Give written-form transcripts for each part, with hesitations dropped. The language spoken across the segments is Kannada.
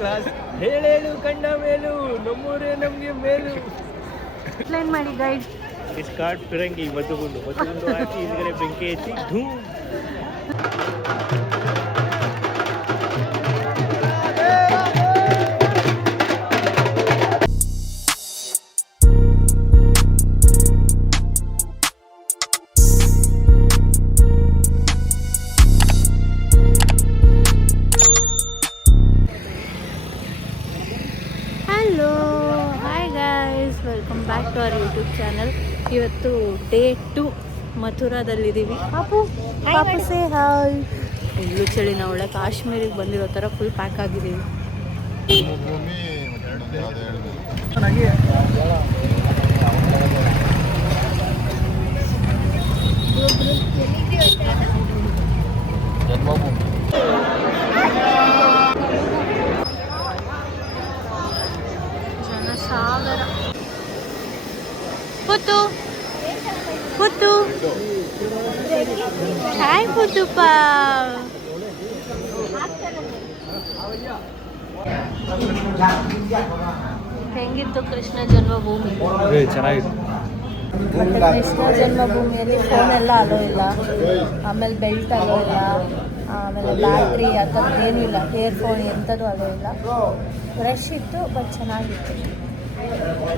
ಕ್ಲಾಸ್ ಹೇಳೇಳು ಕಂಡ ಮೇಲು ನಮ್ಮೂರೇ ನಮಗೆ ಮೇಲು ಎಕ್ಸ್ಪ್ಲೈನ್ ಮಾಡಿ ಗೈಡ್. ಸ್ಕಾರ್ಟ್ ಫಿರಂಗಿ ಮದ್ದುಗುಂಡು ಹಾಕಿ ಹಿಂದ್ಗಡೆ ಬೆಂಕಿ ಹಚ್ಚಿ ಧೂಮ್. Welcome back to our YouTube channel. ಇವತ್ತು ಡೇ 2 ಮಥುರಾದಲ್ಲಿದ್ದೀವಿ. ಪಾಪು ಸೇ ಹಾಯ್. ಇಲ್ಲೂ ಚಳಿ, ನಾವು ಒಳ್ಳೆ ಕಾಶ್ಮೀರಿಗೆ ಬಂದಿರೋ ಥರ ಫುಲ್ ಪ್ಯಾಕ್ ಆಗಿದ್ದೀವಿ. ಜನಸಾಗರ. ಪುತ್ತು ಪುತ್ತು ಹಾಯ್ ಪುತ್ತುಪ್ಪ. ಹೆಂಗಿತ್ತು ಕೃಷ್ಣ ಜನ್ಮಭೂಮಿ? ಚೆನ್ನಾಗಿತ್ತು. ಕೃಷ್ಣ ಜನ್ಮಭೂಮಿಯಲ್ಲಿ ಫೋನ್ ಎಲ್ಲ ಅಲೋ ಇಲ್ಲ, ಆಮೇಲೆ ಬೆಲ್ಟ್ ಅಲೋ ಇಲ್ಲ, ಆಮೇಲೆ ಬ್ಯಾಟ್ರಿ ಆ ಥರದ್ದು ಏನೂ ಇಲ್ಲ, ಇಯರ್ಫೋನ್ ಎಂಥದ್ದು ಅಲೋ ಇಲ್ಲ. ರಶ್ ಇತ್ತು, ಬಟ್ ಚೆನ್ನಾಗಿತ್ತು.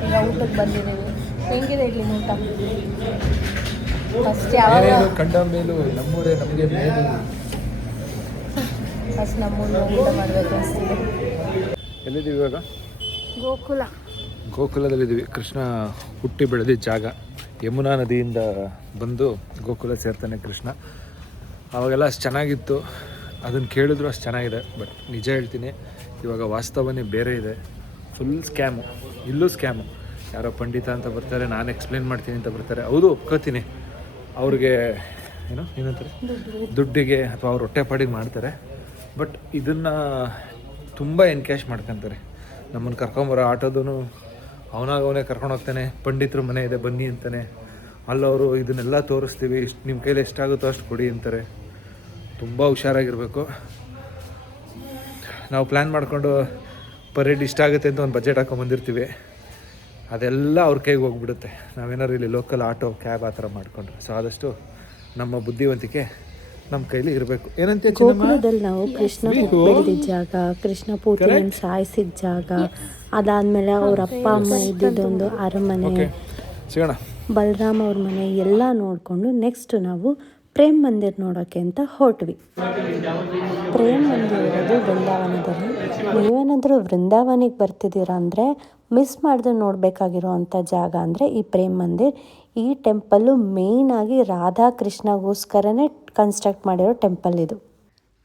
ಈಗ ಊಟಕ್ಕೆ ಬಂದಿದ್ದೀವಿ. ಹೆಂಗಿದೆ ಇಲ್ಲಿ ಊಟ? ಫಸ್ಟ್ ಯಾವಾಗ ಕಂಡ ಮೇಲೂ ನಮ್ಮೂರೇ ನಮಗೆ ಮೇಲು. ಫಸ್ಟ್ ನಮ್ಮೂರು ಊಟ ಮಾಡಬೇಕು ಅನಿಸ್ತಿದೆ. ಎಲ್ಲಿದ್ದೀವಿ ಇವಾಗ? ಗೋಕುಲದಲ್ಲಿದ್ದೀವಿ. ಕೃಷ್ಣ ಹುಟ್ಟಿ ಬೆಳೆದಿದ್ದ ಜಾಗ. ಯಮುನಾ ನದಿಯಿಂದ ಬಂದು ಗೋಕುಲ ಸೇರ್ತಾನೆ ಕೃಷ್ಣ. ಅವಾಗೆಲ್ಲ ಅಷ್ಟು ಚೆನ್ನಾಗಿತ್ತು, ಅದನ್ನು ಕೇಳಿದ್ರು ಅಷ್ಟು ಚೆನ್ನಾಗಿದೆ. ಬಟ್ ನಿಜ ಹೇಳ್ತೀನಿ, ಇವಾಗ ವಾಸ್ತವನೇ ಬೇರೆ ಇದೆ. Full scam. ಇಲ್ಲೂ ಸ್ಕ್ಯಾಮು. ಯಾರೋ ಪಂಡಿತ ಅಂತ ಬರ್ತಾರೆ, ನಾನು ಎಕ್ಸ್ಪ್ಲೇನ್ ಮಾಡ್ತೀನಿ ಅಂತ ಬರ್ತಾರೆ. ಹೌದು, ಒಪ್ಕೋತೀನಿ, ಅವ್ರಿಗೆ ಏನಂತಾರೆ ದುಡ್ಡಿಗೆ ಅಥವಾ ಅವ್ರು ಹೊಟ್ಟೆಪಾಡಿಗೆ ಮಾಡ್ತಾರೆ. ಬಟ್ ಇದನ್ನು ತುಂಬ ಎನ್ಕ್ಯಾಶ್ ಮಾಡ್ಕೊತಾರೆ. ನಮ್ಮನ್ನು ಕರ್ಕೊಂಬರೋ ಆಟೋದೂ ಅವನೇ ಕರ್ಕೊಂಡು ಹೋಗ್ತಾನೆ. ಪಂಡಿತರು ಮನೆ ಇದೆ ಬನ್ನಿ ಅಂತಾನೆ. ಅಲ್ಲವರು ಇದನ್ನೆಲ್ಲ ತೋರಿಸ್ತೀವಿ, ಇಷ್ಟು ನಿಮ್ಮ ಕೈಲಿ ಎಷ್ಟಾಗುತ್ತೋ ಅಷ್ಟು ಕೊಡಿ ಅಂತಾರೆ. ತುಂಬ ಹುಷಾರಾಗಿರಬೇಕು. ನಾವು ಪ್ಲ್ಯಾನ್ ಮಾಡಿಕೊಂಡು ಪರೇಡ್ ಇಷ್ಟ ಆಗುತ್ತೆ ಅಂತ ಒಂದು ಬಜೆಟ್ ಹಾಕೊಂಬಂದಿರ್ತೀವಿ, ಅದೆಲ್ಲ ಅವ್ರ ಕೈಗೆ ಹೋಗ್ಬಿಡುತ್ತೆ. ನಾವೇನಾದ್ರು ಇಲ್ಲಿ ಲೋಕಲ್ ಆಟೋ ಕ್ಯಾಬ್ ಆ ಥರ ಮಾಡಿಕೊಂಡ್ರೆ. ಸೊ ಆದಷ್ಟು ನಮ್ಮ ಬುದ್ಧಿವಂತಿಕೆ ನಮ್ಮ ಕೈಲಿ ಇರಬೇಕು. ಏನಂತ ಗೋಕುಲದಲ್ಲಿ ನಾವು ಕೃಷ್ಣ ಬೆಳೆದಿದ್ದ ಜಾಗ, ಕೃಷ್ಣ ಪೂತಿಯನ್ನು ಸಾಯಿಸಿದ ಜಾಗ, ಅದಾದಮೇಲೆ ಅವ್ರ ಅಪ್ಪ ಅಮ್ಮ ಇದ್ದಿದ್ದೊಂದು ಅರಮನೆ, ಸಿಗೋಣ ಬಲರಾಮ್ ಅವ್ರ ಮನೆ ಎಲ್ಲ ನೋಡಿಕೊಂಡು ನೆಕ್ಸ್ಟ್ ನಾವು ಪ್ರೇಮ್ ಮಂದಿರ್ ನೋಡೋಕ್ಕೆ ಅಂತ ಹೊರಟ್ವಿ. ಪ್ರೇಮ್ ಮಂದಿರ್ ಇರೋದು ವೃಂದಾವನದಲ್ಲಿ. ನೀವೇನಾದರೂ ವೃಂದಾವನಿಗೆ ಬರ್ತಿದ್ದೀರಾ ಅಂದರೆ ಮಿಸ್ ಮಾಡಿದ್ರೆ ನೋಡಬೇಕಾಗಿರೋ ಅಂಥ ಜಾಗ ಅಂದರೆ ಈ ಪ್ರೇಮ್ ಮಂದಿರ್. ಈ ಟೆಂಪಲ್ಲು ಮೇಯ್ನಾಗಿ ರಾಧಾಕೃಷ್ಣಗೋಸ್ಕರನೇ ಕನ್ಸ್ಟ್ರಕ್ಟ್ ಮಾಡಿರೋ ಟೆಂಪಲ್ ಇದು.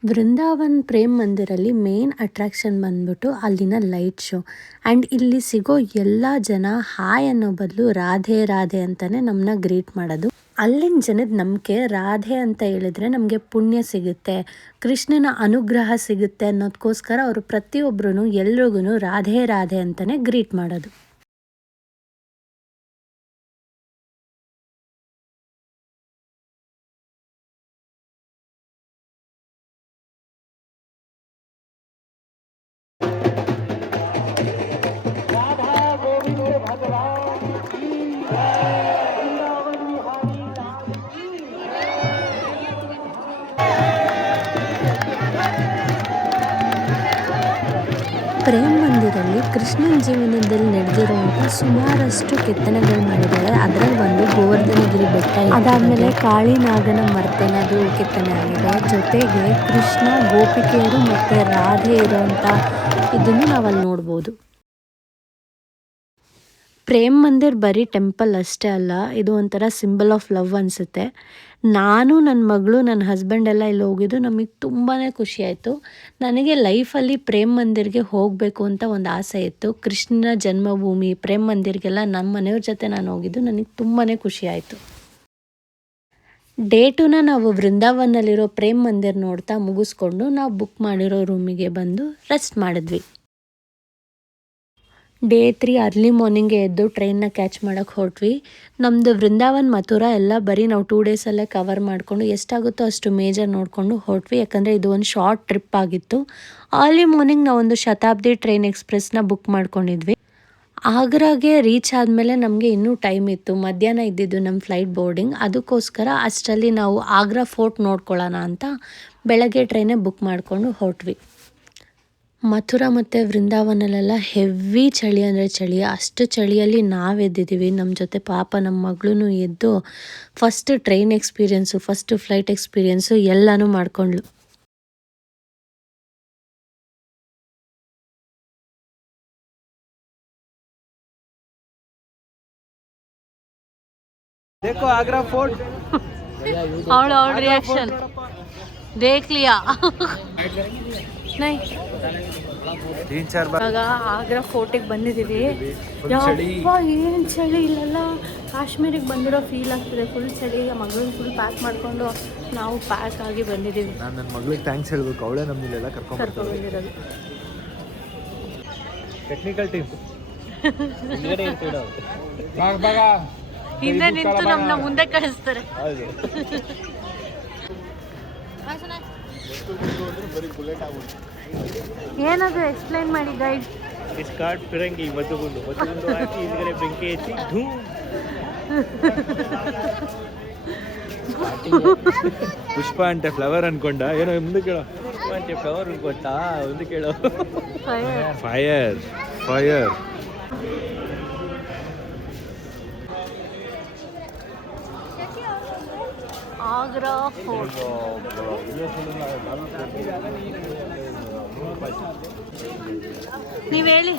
ವೃಂದಾವನ್ ಪ್ರೇಮ್ ಮಂದಿರಲ್ಲಿ ಮೇನ್ ಅಟ್ರಾಕ್ಷನ್ ಬಂದ್ಬಿಟ್ಟು ಅಲ್ಲಿನ ಲೈಟ್ ಶೋ. ಆ್ಯಂಡ್ ಇಲ್ಲಿ ಸಿಗೋ ಎಲ್ಲ ಜನ ಹಾಯ್ ಅನ್ನೋ ಬದಲು ರಾಧೆ ರಾಧೆ ಅಂತಲೇ ನಮ್ಮನ್ನ ಗ್ರೀಟ್ ಮಾಡೋದು. ಅಲ್ಲಿನ ಜನದ ನಂಬಿಕೆ ರಾಧೆ ಅಂತ ಹೇಳಿದ್ರೆ ನಮಗೆ ಪುಣ್ಯ ಸಿಗುತ್ತೆ, ಕೃಷ್ಣನ ಅನುಗ್ರಹ ಸಿಗುತ್ತೆ ಅನ್ನೋದಕ್ಕೋಸ್ಕರ ಅವರು ಪ್ರತಿಯೊಬ್ಬರೂ ಎಲ್ರಿಗೂ ರಾಧೆ ರಾಧೆ ಅಂತಲೇ ಗ್ರೀಟ್ ಮಾಡೋದು. ಪ್ರೇಮ್ ಮಂದಿರಲ್ಲಿ ಕೃಷ್ಣನ ಜೀವನದಲ್ಲಿ ನಡೆದಿರುವಂಥ ಸುಮಾರಷ್ಟು ಕೆತ್ತನೆಗಳು ಮಾಡಿದ್ದಾರೆ. ಅದರಲ್ಲಿ ಒಂದು ಗೋವರ್ಧನಗಿರಿ ಬೆಟ್ಟ, ಅದಾದಮೇಲೆ ಕಾಳಿನಾಗನ ಮರ್ತನದು ಕೆತ್ತನೆ ಆಗಿದೆ. ಜೊತೆಗೆ ಕೃಷ್ಣ, ಗೋಪಿಕೆಯರು ಮತ್ತು ರಾಧೆ ಇರುವಂಥ ಇದನ್ನು ನಾವಲ್ಲಿ ನೋಡ್ಬೋದು. ಪ್ರೇಮ್ ಮಂದಿರ್ ಬರೀ ಟೆಂಪಲ್ ಅಷ್ಟೇ ಅಲ್ಲ, ಇದು ಒಂಥರ ಸಿಂಬಲ್ ಆಫ್ ಲವ್ ಅನಿಸುತ್ತೆ. ನಾನು, ನನ್ನ ಮಗಳು, ನನ್ನ ಹಸ್ಬೆಂಡ್ ಎಲ್ಲ ಇಲ್ಲಿ ಹೋಗಿದ್ದು ನಮಗೆ ತುಂಬಾ ಖುಷಿ ಆಯಿತು. ನನಗೆ ಲೈಫಲ್ಲಿ ಪ್ರೇಮ್ ಮಂದಿರ್ಗೆ ಹೋಗಬೇಕು ಅಂತ ಒಂದು ಆಸೆ ಇತ್ತು. ಕೃಷ್ಣನ ಜನ್ಮಭೂಮಿ ಪ್ರೇಮ್ ಮಂದಿರ್ಗೆಲ್ಲ ನಮ್ಮ ಮನೆಯವ್ರ ಜೊತೆ ನಾನು ಹೋಗಿದ್ದು ನನಗೆ ತುಂಬಾ ಖುಷಿ ಆಯಿತು. ಡೇ 2ನ ನಾವು ವೃಂದಾವನಲ್ಲಿರೋ ಪ್ರೇಮ್ ಮಂದಿರ್ ನೋಡ್ತಾ ಮುಗಿಸ್ಕೊಂಡು ನಾವು ಬುಕ್ ಮಾಡಿರೋ ರೂಮಿಗೆ ಬಂದು ರೆಸ್ಟ್ ಮಾಡಿದ್ವಿ. ಡೇ 3 ಅರ್ಲಿ ಮಾರ್ನಿಂಗ್ಗೆ ಎದ್ದು ಟ್ರೈನ್ನ ಕ್ಯಾಚ್ ಮಾಡೋಕ್ಕೆ ಹೊರಟ್ವಿ. ನಮ್ಮದು ವೃಂದಾವನ್ ಮಥುರಾ ಎಲ್ಲ ಬರೀ ನಾವು 2 ಡೇಸಲ್ಲೇ ಕವರ್ ಮಾಡಿಕೊಂಡು ಎಷ್ಟಾಗುತ್ತೋ ಅಷ್ಟು ಮೇಜರ್ ನೋಡಿಕೊಂಡು ಹೊರಟ್ವಿ. ಯಾಕಂದರೆ ಇದು ಒಂದು ಶಾರ್ಟ್ ಟ್ರಿಪ್ ಆಗಿತ್ತು. ಅರ್ಲಿ ಮಾರ್ನಿಂಗ್ ನಾವೊಂದು ಶತಾಬ್ದಿ ಟ್ರೈನ್ ಎಕ್ಸ್ಪ್ರೆಸ್ನ ಬುಕ್ ಮಾಡ್ಕೊಂಡಿದ್ವಿ. ಆಗ್ರಾಗೆ ರೀಚ್ ಆದಮೇಲೆ ನಮಗೆ ಇನ್ನೂ ಟೈಮ್ ಇತ್ತು. ಮಧ್ಯಾಹ್ನ ಇದ್ದಿದ್ದು ನಮ್ಮ ಫ್ಲೈಟ್ ಬೋರ್ಡಿಂಗ್. ಅದಕ್ಕೋಸ್ಕರ ಅಷ್ಟರಲ್ಲಿ ನಾವು ಆಗ್ರಾ ಫೋರ್ಟ್ ನೋಡ್ಕೊಳ್ಳೋಣ ಅಂತ ಬೆಳಗ್ಗೆ ಟ್ರೈನೇ ಬುಕ್ ಮಾಡಿಕೊಂಡು ಹೊರಟ್ವಿ. ಮಥುರಾ ಮತ್ತು ವೃಂದಾವನಲ್ಲೆಲ್ಲ ಹೆವಿ ಚಳಿ ಅಂದರೆ ಚಳಿ. ಅಷ್ಟು ಚಳಿಯಲ್ಲಿ ನಾವು ಎದ್ದಿದ್ದೀವಿ. ನಮ್ಮ ಜೊತೆ ಪಾಪ ನಮ್ಮ ಮಗಳೂ ಎದ್ದು first train experience, first flight experience ಎಲ್ಲನೂ ಮಾಡ್ಕೊಂಡ್ಳು. देखो आगरा फोर्ट ಅವಳ ರಿಯಾಕ್ಷನ್ ದೇಖ್ ಲಿಯಾ ನೈ. ಇವಾಗ ಆಗ್ರಾ ಫೋರ್ಟಿಗೆ ಬಂದಿದ್ದೀವಿ. ಯಪ್ಪ ಏನು ಚಳಿ ಇಲ್ಲಲ್ಲ, ಕಾಶ್ಮೀರಿಗೆ ಬಂದಿರೋ ಫೀಲ್ ಆಗ್ತದೆ. ಫುಲ್ ಚಳಿ. ಮಗಳನ್ನ ಫುಲ್ ಪ್ಯಾಕ್ ಮಾಡಿಕೊಂಡು ನಾವು ಪ್ಯಾಕ್ ಆಗಿ ಬಂದಿದ್ದೀವಿ. ನಾನು ನನ್ನ ಮಗಳಿಗೆ ಥ್ಯಾಂಕ್ಸ್ ಹೇಳ್ಬೇಕು, ಅವಳೇ ನಮ್ಮನ್ನೆಲ್ಲ ಕರ್ಕೊಂಡು ಬಂದಿರೋದು. ಟೆಕ್ನಿಕಲ್ ಟೀಮ್ ಹಿಂದೆ ನಿಂತು ನಮ್ಮನ್ನ ಮುಂದೆ ಕಳಿಸ್ತಾರೆ. ಏನದು ಎಕ್ಸ್ಪ್ಲೈನ್ ಮಾಡಿ ಗೈಡ್. ಸ್ಟಾರ್ಟ್ ಫಿರಂಗಿ ಮದ್ದುಗುಂಡು ಹಾಕಿ ಹಿಂದ್ಗಡೆ ಬೆಂಕಿ ಹಚ್ಚಿ ಧೂಮ್. ಪುಷ್ಪ ಅಂತೆ ಫ್ಲವರ್ ಅನ್ಕೊಂಡ, ಏನೋ ಮುಂದೆ ಕೇಳೋ. ಅಂತೆ ಫ್ಲವರ್ ಅನ್ಕೊಂತಾ, ಒಂದು ಕೇಳೋ. Fire fire. ಆಗ್ರಾ ಫೋರ್ಟ್. ನೀವು ಹೇಳಿ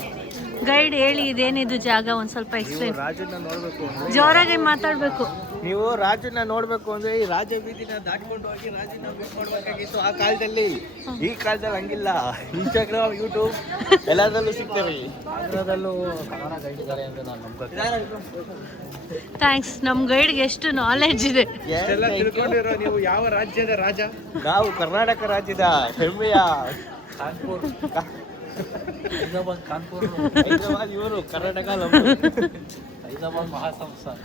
ಗೈಡ್, ಹೇಳಿ ಇದೇನಿದು ಜಾಗ ಒಂದು ಸ್ವಲ್ಪ ಎಕ್ಸ್ಪ್ಲೈನ್. ರಾಜನ್ನ ನೋಡ್ಬೇಕು, ಜೋರಾಗಿ ಮಾತಾಡಬೇಕು. ನೀವು ರಾಜನ್ನ ನೋಡ್ಬೇಕು ಅಂದ್ರೆ ಈ ರಾಜ ಬೀದಿನ ದಾಟ್ಕೊಂಡು ಹೋಗಿ ರಾಜನ ಮೀಟ್ ಮಾಡ್ಬೇಕಾಗಿತ್ತು ಆ ಕಾಲದಲ್ಲಿ. ಈ ಕಾಲದಲ್ಲಿ ಹಂಗಿಲ್ಲ. ಇನ್ಸ್ಟಾಗ್ರಾಮ್, ಯೂಟ್ಯೂಬ್ ಎಲ್ಲದರಲ್ಲೂ ಸಿಗ್ತೇವೆ. ಎಲ್ಲದರಲ್ಲೂ ಕನ್ನಡ ಗೈಡ್ ಇದ್ದಾರೆ ಅಂತ ನಾನು ನಂಬ್ತೀನಿ. ಥ್ಯಾಂಕ್ಸ್. ನಮ್ಮ ಗೈಡ್ಗೆ ಎಷ್ಟು ನಾಲೆಡ್ಜ್ ಇದೆ. ಎಲ್ಲ ತಿಳ್ಕೊಂಡಿರೋ ನೀವು ಯಾವ ರಾಜ್ಯದ ರಾಜ? ನಾವು ಕರ್ನಾಟಕ ರಾಜ್ಯದ ಹೆಮ್ಮೆಯ ಕಾನ್ಪುರ್. ಹೈದರಾಬಾದ್ ಇವರು, ಕರ್ನಾಟಕ ಹೈದರಾಬಾದ್ ಮಹಾಸಂಸ್ಥಾನ.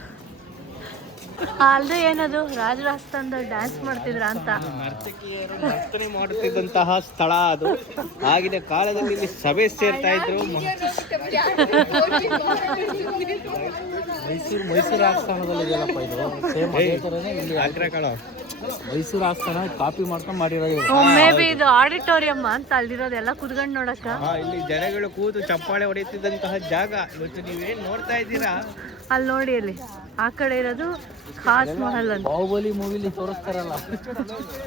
ಅಲ್ಲದೆ ಏನದು ರಾಜರಾಜಸ್ಥಾನದಲ್ಲಿ ಡ್ಯಾನ್ಸ್ ಮಾಡ್ತಿದ್ರ ಅಂತ. ನರ್ತಕಿಯರು ನರ್ತನೆ ಮಾಡುತ್ತಿದ್ದಂತಹ ಸ್ಥಳ ಅದು. ಆಗಿನ ಕಾಲದಲ್ಲಿ ಇಲ್ಲಿ ಸಭೆ ಸೇರ್ತಾ ಇದ್ರು. ಮೈಸೂರು ಆಸ್ಥಾನದಲ್ಲಿ ಇದೆಯಲ್ಲಪ್ಪ ಇದು. ಸೇಮ್ ಅದೇ ಥರನೇ ಇಲ್ಲಿ ಆಗ್ರಾ ಕಳ ಮೈಸೂರು ಆಸ್ಥಾನ ಕಾಪಿ ಮಾಡ್ಕೊಂಡು ಮಾಡಿರೋದು. ಮೇ ಬಿ ಇದು ಆಡಿಟೋರಿಯಂ ಅಂತ ಅಲ್ಲಿರೋದೆಲ್ಲ ಕುತ್ಕೊಂಡು ನೋಡಕ್ಕ. ಇಲ್ಲಿ ಜನಗಳು ಕೂತು ಚಪ್ಪಾಳೆ ಹೊಡೆಯುತ್ತಿದ್ದಂತಹ ಜಾಗ. ಇವತ್ತು ನೀವೇನ್ ನೋಡ್ತಾ ಇದ್ದೀರಾ ಅಲ್ಲಿ ನೋಡಿ, ಅಲ್ಲಿ ಆ ಕಡೆ ಇರೋದು ಖಾಸ್ ಮಹಲ್ ಅಂತ. ಬಾಹುಬಲಿ ಮೂವಿಲಿ ತೋರಿಸ್ತಾರಲ್ಲ,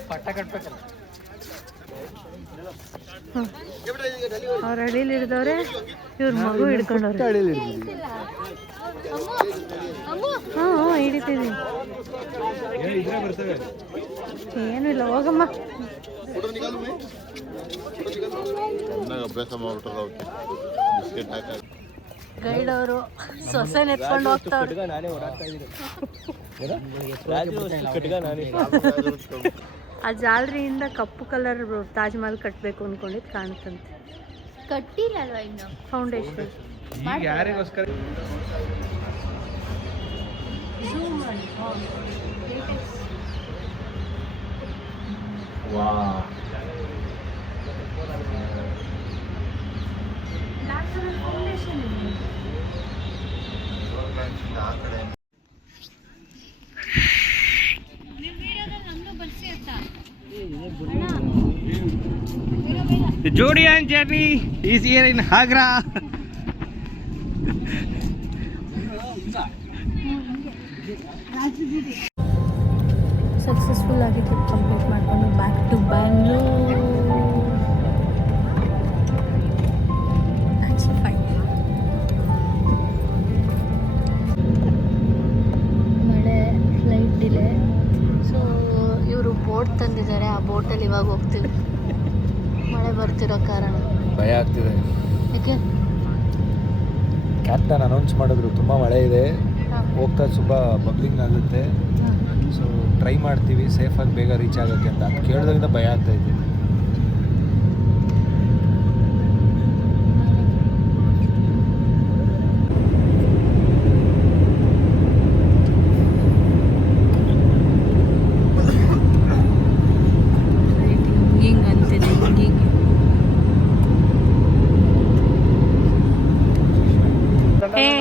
ಪಟ್ಟ ಕಟ್ಬೇಕಲ್ಲ. ಅವ್ರ ಅಡಿಲಿ ಹಿಡಿದವ್ರೆ, ಇವ್ರ ಮಗು ಹಿಡ್ಕೊಂಡವ್ರೆ. ಹಿಡಿತೀವಿ. ಏನು ಇಲ್ಲ, ಹೋಗಮ್ಮ. ಗೈಡ್ ಅವರು ಸೊಸೆನ ಎತ್ಕೊಂಡು ಹೋಗ್ತಾವ್ರೆ. ಆ ಜಾಲರಿಯಿಂದ ಕಪ್ಪು ಕಲರ್ ತಾಜ್ ಮಹಲ್ ಕಟ್ಟಬೇಕು ಅನ್ಕೊಂಡಿದ್ದು ಕಾಣುತ್ತಂತೆ. ಕಟ್ಟಿಲ್ಲಲ್ವಾ ಇನ್ನು ಫೌಂಡೇಶನ್. ಯಾರಿಗೋಸ್ಕರ The Jodian journey is here in Agra. Successful ಆಗಿ ಟ್ರಿಪ್ ಕಂಪ್ಲೀಟ್ ಮಾಡಿಕೊಂಡು ಬ್ಯಾಕ್ ಟು ಬ್ಯಾಂಗ್ಳೂರ್. ಮಳೆ, ಫ್ಲೈಟ್ ಡಿಲೇ. ಸೊ ಇವರು ಬೋಟ್ ತಂದಿದ್ದಾರೆ. ಆ ಬೋಟಲ್ಲಿ ಇವಾಗ ಹೋಗ್ತೀವಿ. ಮಳೆ ಬರ್ತಿರೋ ಕಾರಣ ಭಯ ಆಗ್ತಿದೆ. ಯಾಕೆ? ಕ್ಯಾಪ್ಟನ್ ಅನೌನ್ಸ್ ಮಾಡಿದ್ರು ತುಂಬ ಮಳೆ ಇದೆ, ಹೋಗ್ತಾ ತುಂಬ ಬಬ್ಲಿಂಗ್ ಆಗುತ್ತೆ, ಸೊ ಟ್ರೈ ಮಾಡ್ತೀವಿ ಸೇಫಾಗಿ ಬೇಗ ರೀಚ್ ಆಗೋಕ್ಕೆ ಅಂತ. ಅದು ಕೇಳಿದ್ರಿಂದ ಭಯ ಆಗ್ತಾಯಿದೆ.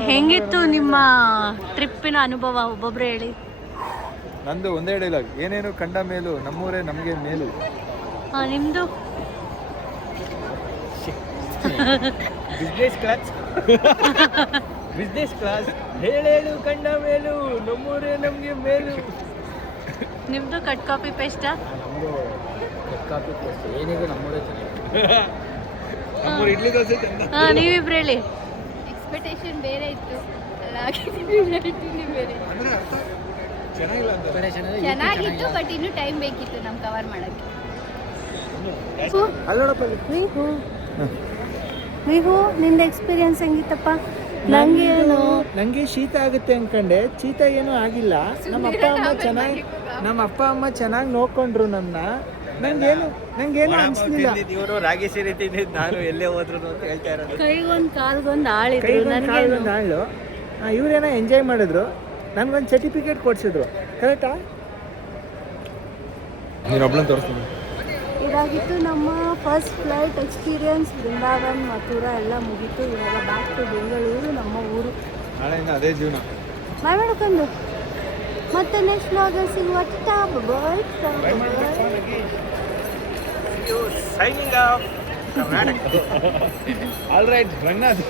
ಹೆಂಗಿತ್ತು ನಿಮ್ಮ ಟ್ರಿಪ್ಪಿನ ಅನುಭವ ಒಬ್ಬೊಬ್ರು ಹೇಳಿ. ನಂದು ಒಂದೇ ಡೈಲಾಗ್, ಏನೇನು ಕಂಡ ಮೇಲು ನಮ್ಮೂರೇ ನಮಗೆ ಮೇಲು. ನಿಮ್ದು ಬಿಸ್ನೆಸ್ ಕ್ಲಾಸ್ ಬಿಸ್ನೆಸ್ ಕ್ಲಾಸ್ ಹೇಳೇಳು ಕಂಡ ಮೇಲು ನಮ್ಮೂರೇ ನಮಗೆ ಮೇಲು. ನಿಮ್ದು ಕಟ್ ಕಾಪಿ ಪೇಸ್ಟಾ? ಕಾಪಿ ಪೇಸ್ಟ್ ಏನಿದೆ ನಮ್ಮೂರೇ ಚೆನ್ನಾಗಿದೆ. ನಮ್ಮೂರು ಇಡ್ಲಿ ದೋಸೆ ಚಂದ. ನೀವಿಬ್ರು ಹೇಳಿ. ಎಕ್ಸ್ಪೆಕ್ಟೇಷನ್ ಬೇರೆ ಇತ್ತು, ಬೇರೆ ಚೆನ್ನಾಗಿಲ್ಲ ಅಂತ. ಚೆನ್ನಾಗಿತ್ತು, ಬಟ್ ಇನ್ನೂ ಟೈಮ್ ಬೇಕಿತ್ತು ನಮ್ ಕವರ್ ಮಾಡಕ್ಕೆ. ಅಲ್ಲೋಡಪ್ಪ ನೀವು ನಿಂದ ಎಕ್ಸ್ಪೀರಿಯನ್ಸ್ ಹೆಂಗಿತ್ತಪ್ಪ? ನಂಗೆ ಶೀತ ಆಗುತ್ತೆ ಅನ್ಕೊಂಡೆ, ಶೀತ ಏನೂ ಆಗಿಲ್ಲ. ನಮ್ಮ ಅಪ್ಪ ಅಮ್ಮ ಚೆನ್ನಾಗಿ ನೋಡ್ಕೊಂಡ್ರು ನನ್ನ. ನಂಗೇನು ಅನ್ಸ್ಲಿಲ್ಲ. ಇವರು ರಾಗಿ ಸೀರೆ ತಿಂದಿದ್ದು ನಾನು ಎಲ್ಲೇ ಹೋದ್ರು ಅಂತ ಹೇಳ್ತಾ ಇರೋದು. ಕೈಗೊಂದು ಕಾಲ್ಗೊಂದು ಆಳಿದ್ರು. ಆಳು ಇವರೇನೋ ಎಂಜಾಯ್ ಮಾಡಿದ್ರು, ನನಗೊಂದು ಸರ್ಟಿಫಿಕೇಟ್ ಕೊಡ್ಸಿದ್ರು. ಕರೆಕ್ಟಾ? ನೀನು ಒಬ್ಳನ್ನ ತೋರಿಸ್ತೀನಿ. ಇದಾಗಿತ್ತು ನಮ್ಮ first flight experience. Brindavan Mathura ಎಲ್ಲ ಮುಗೀತು. ಇವಾಗ ಬ್ಯಾಕ್ ಟು ಬೆಂಗಳೂರು, ನಮ್ಮ ಊರು. ನಾಳೆಯಿಂದ ಅದೇ ಜೀವನ. ಬಾಯ್ ಮಾಡ್ಕೊಂಡು ಮತ್ತೆ ನೆಕ್ಸ್ಟ್ ವ್ಲಾಗಲ್ಲಿ ಸಿಗುವ. Bye. Signing off Karnataka. All right Ranganath.